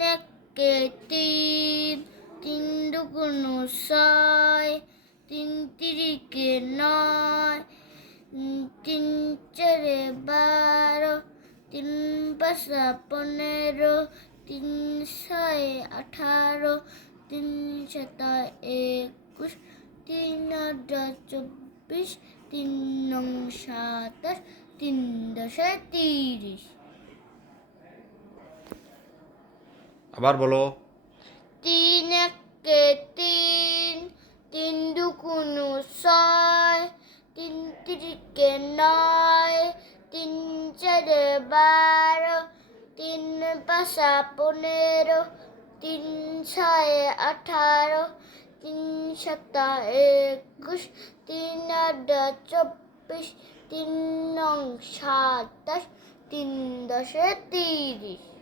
একে তিন, তিন দুগুণ ছয়, তিন তিরিকে নয়, তিন চারে 12, তিন পাঁচা 15, তিন ছয়ে 18, তিন সাতা 21, তিন আটা 24, তিন নং 27, তিন দশে 30। আবার বলো। তিন একে তিন, তিন দুগুণ ছয়, তিন তিরিকে নয়, তিন চারে 12, তিন পাঁচা 15, তিন ছয়ে 18, তিন সাতা 21, তিন আটা 24, তিন নং 27, তিন দশে 30।